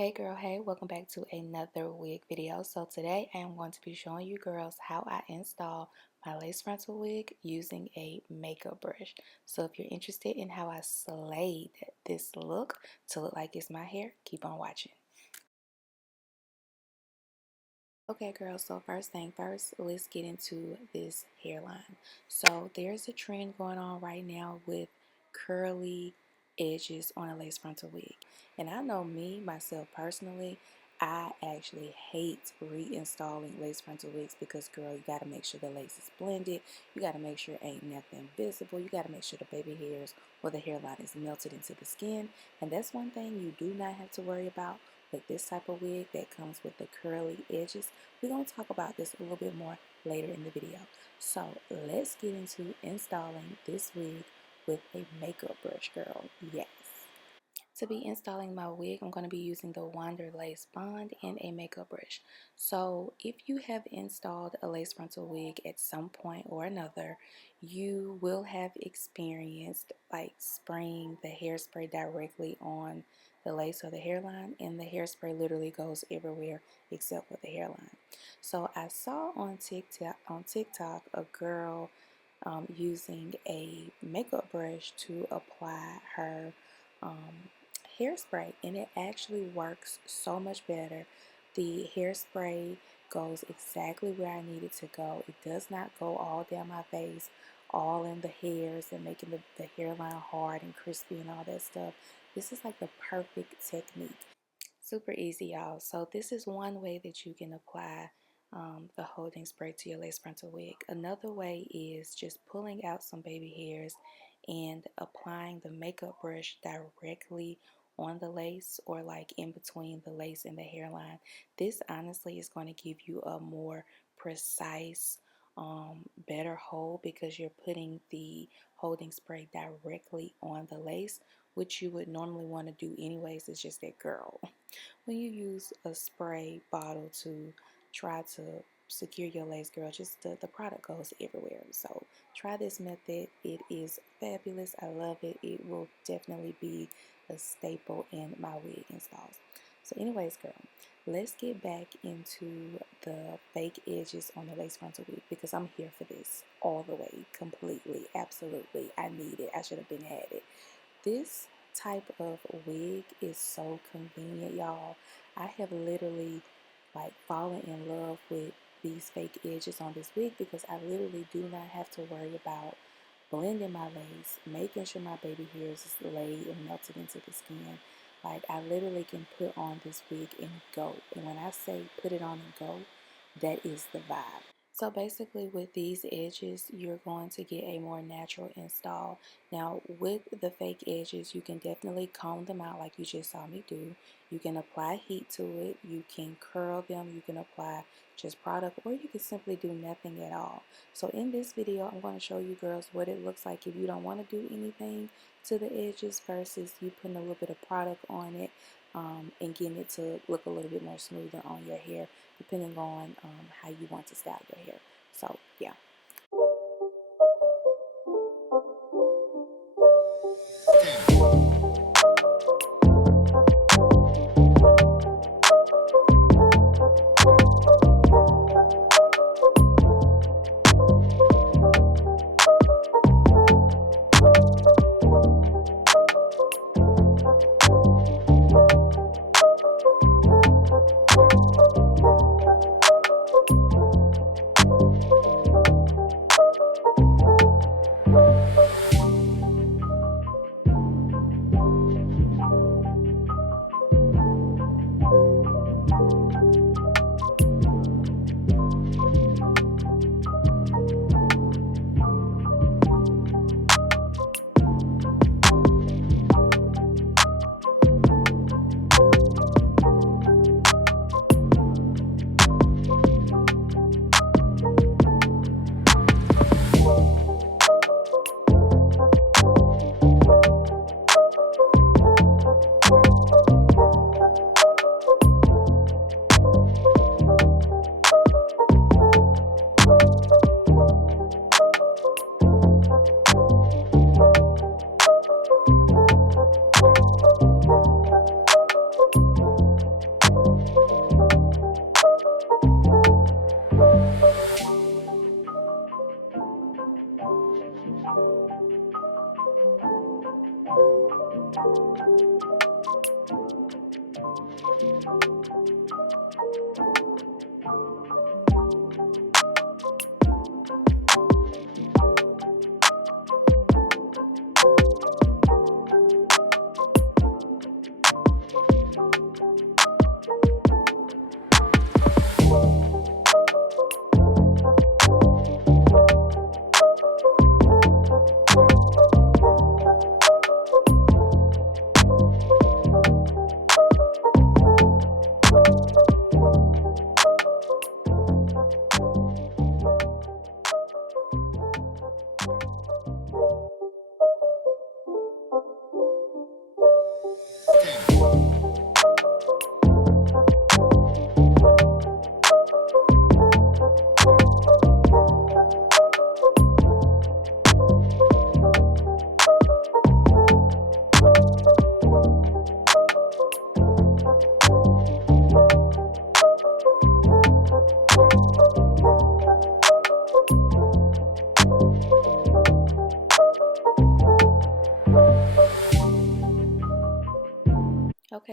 Hey girl, hey, welcome back to another wig video. So today I am going to be showing you girls how I install my lace frontal wig using a makeup brush. So if you're interested in how I slayed this look to look like it's my hair, keep on watching. Okay girls, so first thing first, let's get into this hairline. So there's a trend going on right now with curly edges on a lace frontal wig. And I know me, myself personally, I actually hate reinstalling lace frontal wigs because girl, you gotta make sure the lace is blended, you gotta make sure ain't nothing visible, you gotta make sure the baby hairs or the hairline is melted into the skin. And that's one thing you do not have to worry about with this type of wig that comes with the curly edges. We're going to talk about this a little bit more later in the video. So let's get into installing this wig with a makeup brush, girl. Yes. To be installing my wig, I'm going to be using the Wander Lace Bond and a makeup brush. So if you have installed a lace frontal wig at some point or another, you will have experienced like spraying the hairspray directly on the lace or the hairline, and the hairspray literally goes everywhere except for the hairline. So I saw on TikTok a girl using a makeup brush to apply her hairspray, and it actually works so much better. The hairspray goes exactly where I need it to go. It does not go all down my face, all in the hairs and making the hairline hard and crispy and all that stuff. This is like the perfect technique. Super easy, y'all. So this is one way that you can apply the holding spray to your lace frontal wig. Another way is just pulling out some baby hairs and applying the makeup brush directly on the lace or like in between the lace and the hairline. This honestly is going to give you a more precise, better hold because you're putting the holding spray directly on the lace, which you would normally want to do anyways. It's just that girl, when you use a spray bottle to try to secure your lace, girl, just the product goes everywhere. So try this method. It is fabulous. I love it. It will definitely be a staple in my wig installs. So anyways, girl, let's get back into the fake edges on the lace frontal wig because I'm here for this all the way, completely, absolutely. I need it. I should have been had it. This type of wig is so convenient, y'all. I have literally like fallen in love with these fake edges on this wig because I literally do not have to worry about blending my lace, making sure my baby hairs is laid and melted into the skin. Like I literally can put on this wig and go. And when I say put it on and go, that is the vibe. So basically with these edges, you're going to get a more natural install. Now with the fake edges, you can definitely comb them out like you just saw me do. You can apply heat to it, you can curl them, you can apply just product, or you can simply do nothing at all. So in this video, I'm going to show you girls what it looks like if you don't want to do anything to the edges versus you putting a little bit of product on it and getting it to look a little bit more smoother on your hair, depending on how you want to style your hair. So yeah.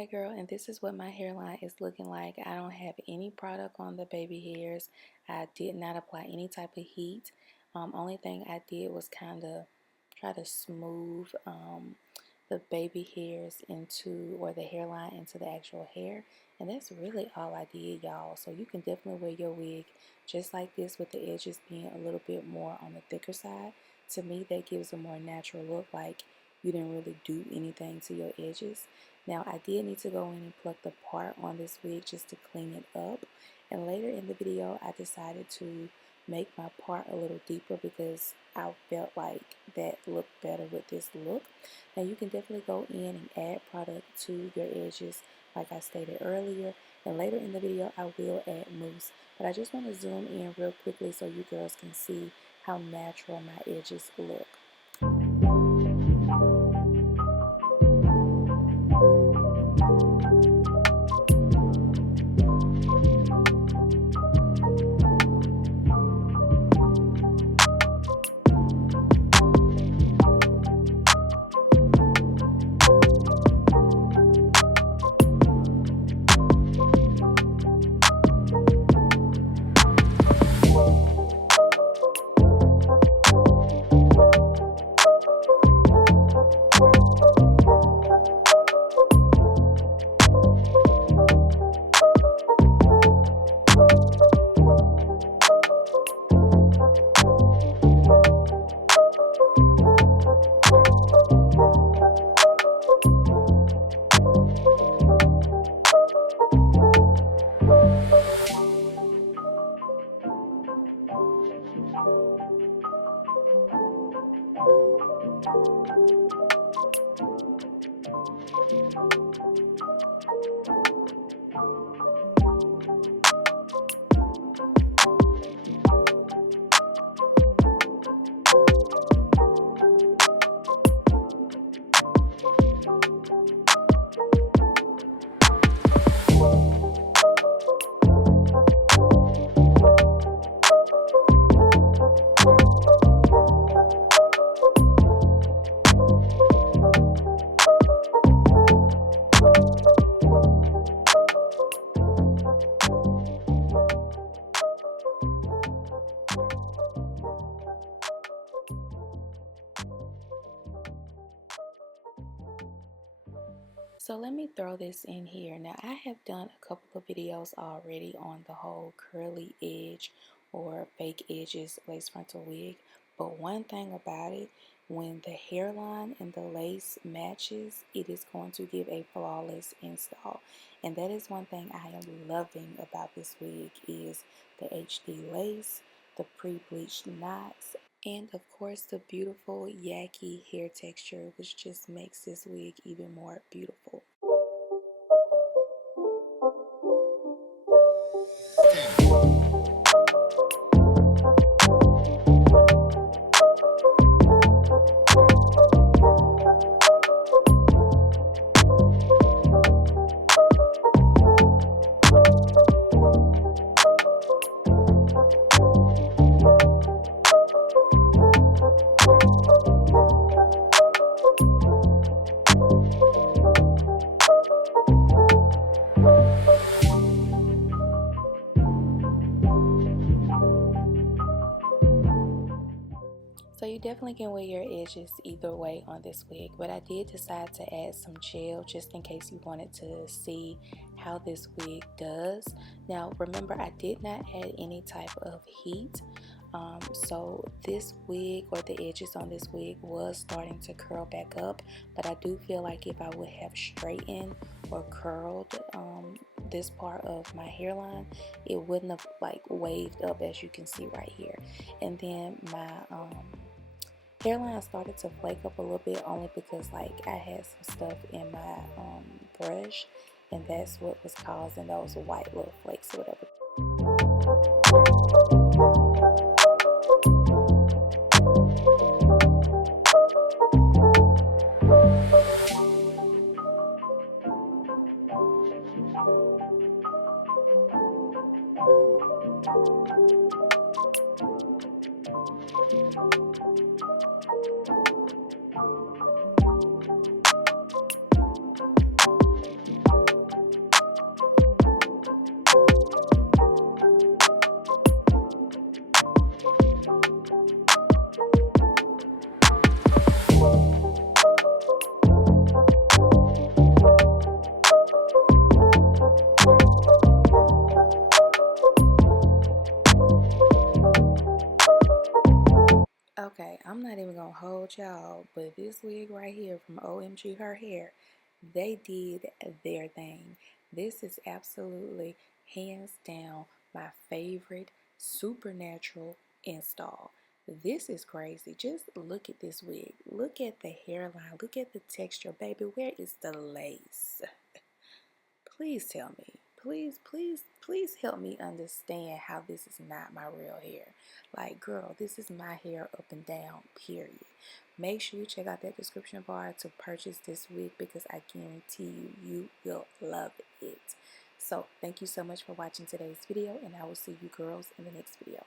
Okay girl, and this is what my hairline is looking like. I don't have any product on the baby hairs. I did not apply any type of heat. Only thing I did was kind of try to smooth the baby hairs into, or the hairline into the actual hair. And that's really all I did, y'all. So you can definitely wear your wig just like this, with the edges being a little bit more on the thicker side. To me, that gives a more natural look, like you didn't really do anything to your edges. Now, I did need to go in and pluck the part on this wig just to clean it up. And later in the video, I decided to make my part a little deeper because I felt like that looked better with this look. Now, you can definitely go in and add product to your edges like I stated earlier. And later in the video, I will add mousse. But I just want to zoom in real quickly so you girls can see how natural my edges look. So let me throw this in here. Now, I have done a couple of videos already on the whole curly edge or fake edges lace frontal wig. But one thing about it, when the hairline and the lace matches, it is going to give a flawless install. And that is one thing I am loving about this wig, is the HD lace, the pre-bleached knots, and of course the beautiful yak-y hair texture, which just makes this wig even more beautiful. So you definitely can wear your edges either way on this wig, but I did decide to add some gel just in case you wanted to see how this wig does. Now remember, I did not add any type of heat, so this wig, or the edges on this wig, was starting to curl back up, but I do feel like if I would have straightened or curled this part of my hairline, it wouldn't have like waved up, as you can see right here. And then my hairline started to flake up a little bit, only because like I had some stuff in my brush, and that's what was causing those white little flakes or whatever. about y'all, but this wig right here from OMGHerHair, they did their thing. This is absolutely hands down my favorite supernatural install. This is crazy. Just look at this wig. Look at the hairline. Look at the texture. Baby, where is the lace? Please tell me. Please help me understand how this is not my real hair. Like, girl, this is my hair up and down, period. Make sure you check out that description bar to purchase this wig because I guarantee you will love it. So, thank you so much for watching today's video, and I will see you girls in the next video.